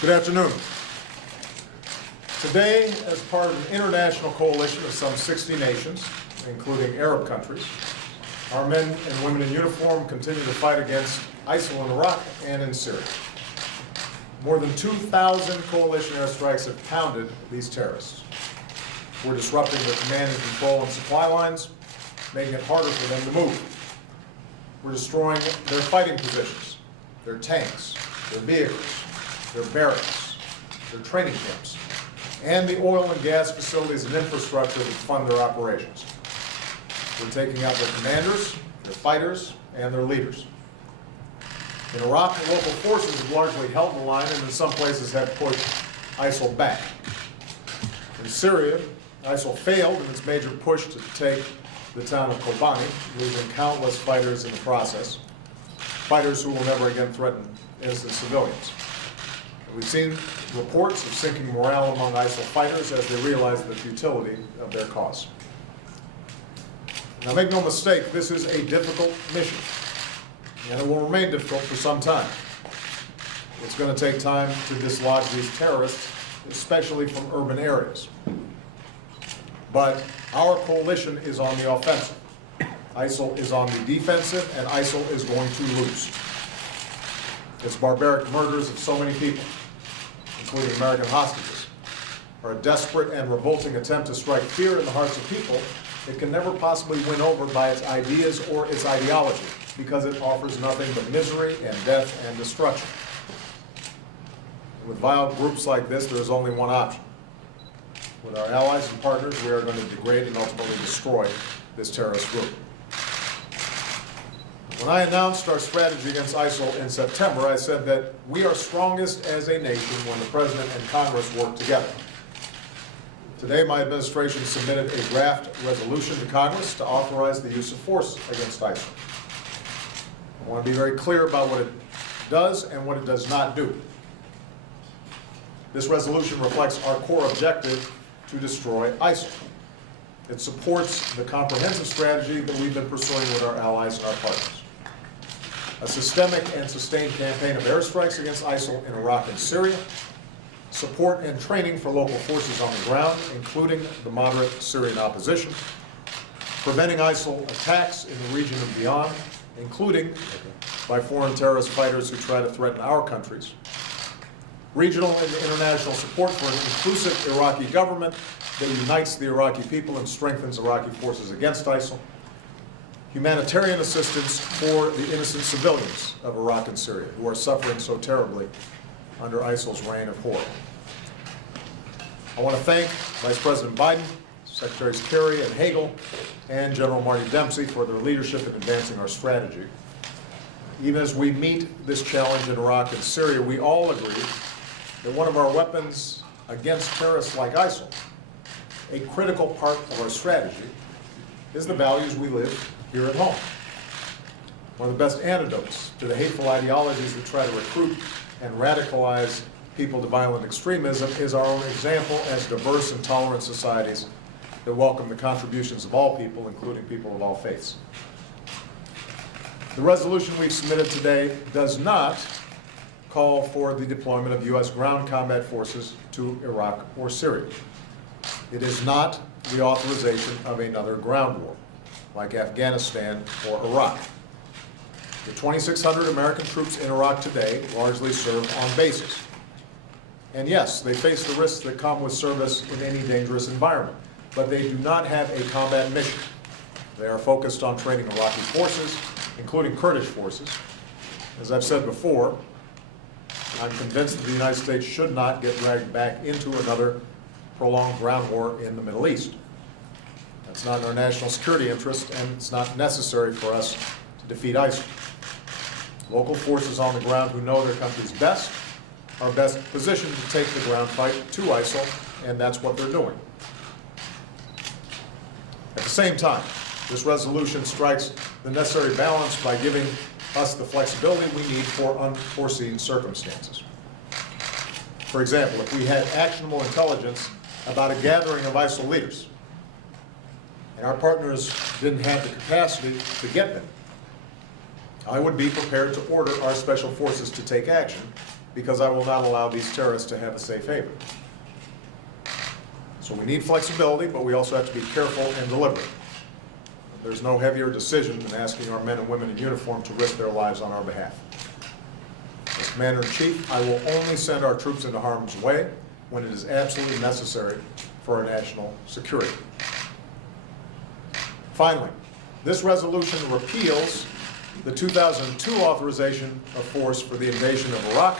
Good afternoon. Today, as part of an international coalition of some 60 nations, including Arab countries, our men and women in uniform continue to fight against ISIL in Iraq and in Syria. More than 2,000 coalition airstrikes have pounded these terrorists. We're disrupting their command and control and supply lines, making it harder for them to move. We're destroying their fighting positions, their tanks, their vehicles, their barracks, their training camps, and the oil and gas facilities and infrastructure that fund their operations. We're taking out their commanders, their fighters, and their leaders. In Iraq, the local forces have largely held the line and in some places have pushed ISIL back. In Syria, ISIL failed in its major push to take the town of Kobani, losing countless fighters in the process, fighters who will never again threaten innocent civilians. And we've seen reports of sinking morale among ISIL fighters as they realize the futility of their cause. Now make no mistake, this is a difficult mission, and it will remain difficult for some time. It's going to take time to dislodge these terrorists, especially from urban areas. But our coalition is on the offensive. ISIL is on the defensive, and ISIL is going to lose. Its barbaric murders of so many people, including American hostages, are a desperate and revolting attempt to strike fear in the hearts of people it can never possibly win over by its ideas or its ideology, because it offers nothing but misery and death and destruction. With vile groups like this, there is only one option. With our allies and partners, we are going to degrade and ultimately destroy this terrorist group. When I announced our strategy against ISIL in September, I said that we are strongest as a nation when the President and Congress work together. Today, my administration submitted a draft resolution to Congress to authorize the use of force against ISIL. I want to be very clear about what it does and what it does not do. This resolution reflects our core objective to destroy ISIL. It supports the comprehensive strategy that we've been pursuing with our allies and our partners. A systemic and sustained campaign of airstrikes against ISIL in Iraq and Syria, support and training for local forces on the ground, including the moderate Syrian opposition, preventing ISIL attacks in the region and beyond, including by foreign terrorist fighters who try to threaten our countries, regional and international support for an inclusive Iraqi government that unites the Iraqi people and strengthens Iraqi forces against ISIL, humanitarian assistance for the innocent civilians of Iraq and Syria who are suffering so terribly under ISIL's reign of horror. I want to thank Vice President Biden, Secretaries Kerry and Hagel, and General Marty Dempsey for their leadership in advancing our strategy. Even as we meet this challenge in Iraq and Syria, we all agree that one of our weapons against terrorists like ISIL, a critical part of our strategy, is the values we live here at home. One of the best antidotes to the hateful ideologies that try to recruit and radicalize people to violent extremism is our own example as diverse and tolerant societies that welcome the contributions of all people, including people of all faiths. The resolution we've submitted today does not call for the deployment of U.S. ground combat forces to Iraq or Syria. It is not the authorization of another ground war, like Afghanistan or Iraq. The 2,600 American troops in Iraq today largely serve on bases. And yes, they face the risks that come with service in any dangerous environment, but they do not have a combat mission. They are focused on training Iraqi forces, including Kurdish forces. As I've said before, I'm convinced that the United States should not get dragged back into another prolonged ground war in the Middle East. That's not in our national security interest, and it's not necessary for us to defeat ISIL. Local forces on the ground who know their countries best are best positioned to take the ground fight to ISIL, and that's what they're doing. At the same time, this resolution strikes the necessary balance by giving us the flexibility we need for unforeseen circumstances. For example, if we had actionable intelligence about a gathering of ISIL leaders, and our partners didn't have the capacity to get them, I would be prepared to order our special forces to take action because I will not allow these terrorists to have a safe haven. So we need flexibility, but we also have to be careful and deliberate. There's no heavier decision than asking our men and women in uniform to risk their lives on our behalf. As Commander-in-Chief, I will only send our troops into harm's way when it is absolutely necessary for our national security. Finally, this resolution repeals the 2002 authorization of force for the invasion of Iraq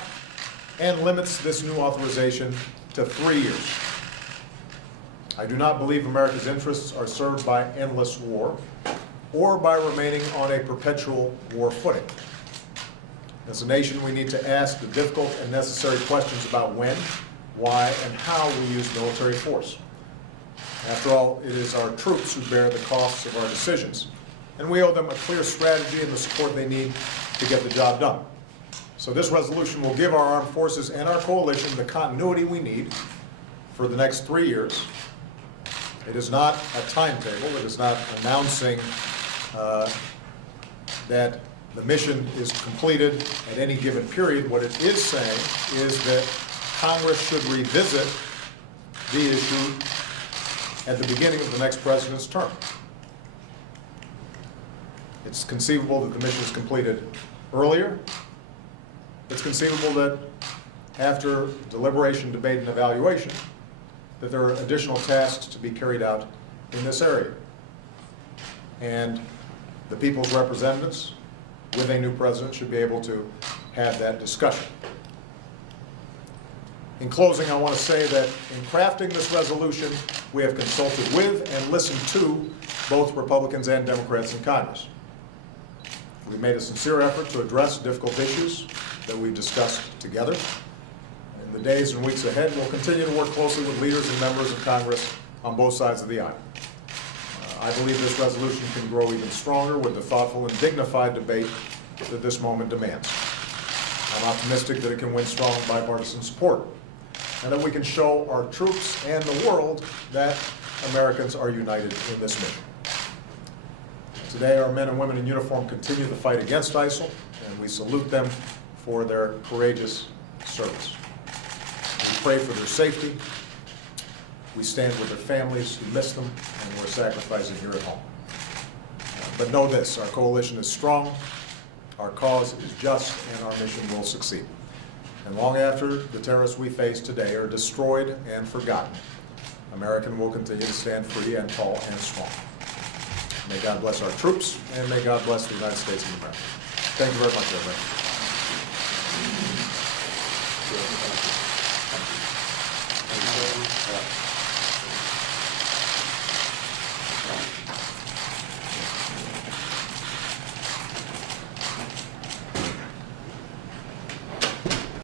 and limits this new authorization to 3 years. I do not believe America's interests are served by endless war or by remaining on a perpetual war footing. As a nation, we need to ask the difficult and necessary questions about when, why, and how we use military force. After all, it is our troops who bear the costs of our decisions, and we owe them a clear strategy and the support they need to get the job done. So this resolution will give our armed forces and our coalition the continuity we need for the next 3 years. It is not a timetable. It is not announcing that the mission is completed at any given period. What it is saying is that Congress should revisit the issue at the beginning of the next president's term. It's conceivable that the mission is completed earlier. It's conceivable that after deliberation, debate, and evaluation, that there are additional tasks to be carried out in this area. And the people's representatives, with a new president, should be able to have that discussion. In closing, I want to say that in crafting this resolution, we have consulted with and listened to both Republicans and Democrats in Congress. We've made a sincere effort to address difficult issues that we've discussed together. In the days and weeks ahead, we'll continue to work closely with leaders and members of Congress on both sides of the aisle. I believe this resolution can grow even stronger with the thoughtful and dignified debate that this moment demands. I'm optimistic that it can win strong bipartisan support, and that we can show our troops and the world that Americans are united in this mission. Today, our men and women in uniform continue the fight against ISIL, and we salute them for their courageous service. We pray for their safety. We stand with their families who miss them, and we're sacrificing here at home. But know this, our coalition is strong, our cause is just, and our mission will succeed. And long after the terrorists we face today are destroyed and forgotten, America will continue to stand free and tall and strong. May God bless our troops, and may God bless the United States of America. Thank you very much, everybody.